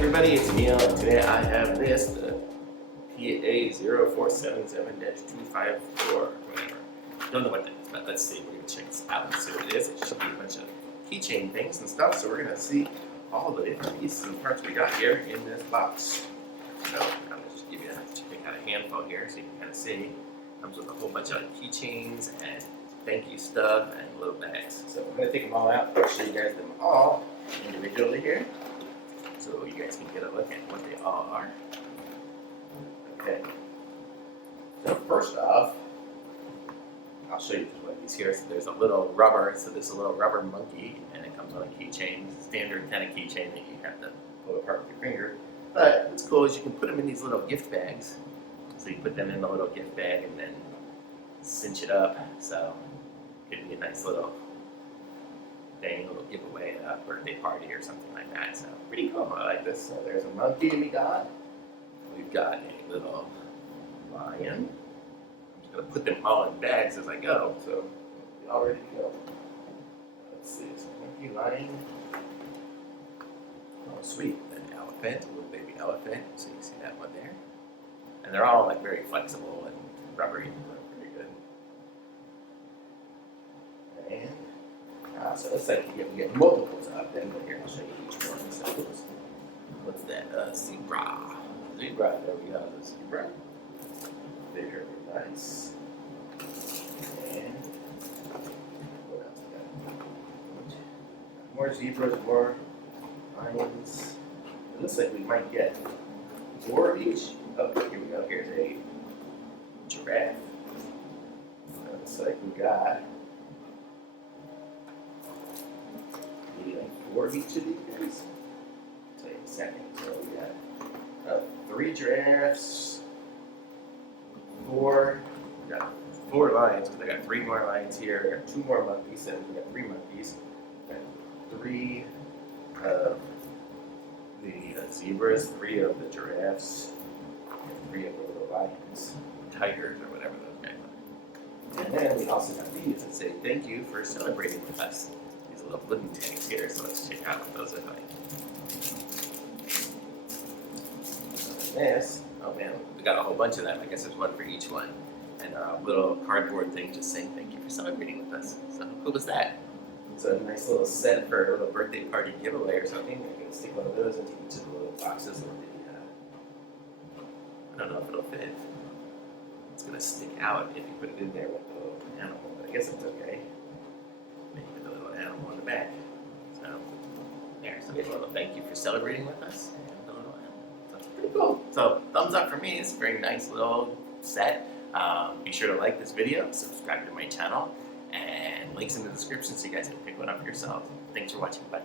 everybody, it's Neil, and today I have this, the PA0477-254, whatever. Don't know what that is, but let's see. We're going to check this out and see what it is. It should be a bunch of keychain things and stuff, so we're going to see all the different pieces and parts we got here in this box. So I'm going to just give you a kind of handful here so you can kind of see. It comes with a whole bunch of keychains and thank you stuff and little bags. So I'm going to take them all out and show you guys them all individually here, so you guys can get a look at what they all are. Okay. So first off, I'll show you just one of these here. So there's a little rubber, so this is a little rubber monkey, and it comes on a keychain, standard kind of keychain that you have to pull apart with your finger. But what's cool is you can put them in these little gift bags. So you put them in the little gift bag and then cinch it up. So it could be a nice little thing, a little giveaway at a birthday party or something like that. So pretty cool. I like this. So there's a monkey we got. We've got a little lion. I'm just going to put them all in bags as I go. So we all ready to go. Let's see. So monkey, lion. Oh, sweet. An elephant, a little baby elephant. So you see that one there. And they're all like very flexible and rubbery. Pretty good. And so it looks like we get multiples of them, but here I'll show you each one. So what's that? Zebra. Zebra, there we go, the zebra. Very nice. And what else we got? More zebras, more lions. It looks like we might get 4 of each. Oh, here we go. Here's a giraffe. So it looks like we got 4 of each of these guys. I'll tell you in a second. So we got 3 giraffes, 4. We got 4 lions, because I got 3 more lions here. I got 2 more monkeys, so we got 3 monkeys. We got 3 of the zebras, 3 of the giraffes, and 3 of the little lions, tigers, or whatever those guys are. And then we also got these that say thank you for celebrating with us. These little wooden tags here, so let's check out what those look like. This, oh man, we got a whole bunch of them. I guess there's one for each one. And a little cardboard thing just saying thank you for celebrating with us. So how cool was that? It's a nice little set for a little birthday party giveaway or something. I'm going to stick one of those into each of the little boxes or the, I don't know if it'll fit. It's going to stick out if you put it in there with the little animal, but I guess it's okay. Maybe put the little animal on the back. So there, so we have a little thank you for celebrating with us. And the little animal. So it's pretty cool. So thumbs up for me. It's a very nice little set. Be sure to like this video, subscribe to my channel, and links in the description so you guys can pick one up yourselves. Thanks for watching. Bye.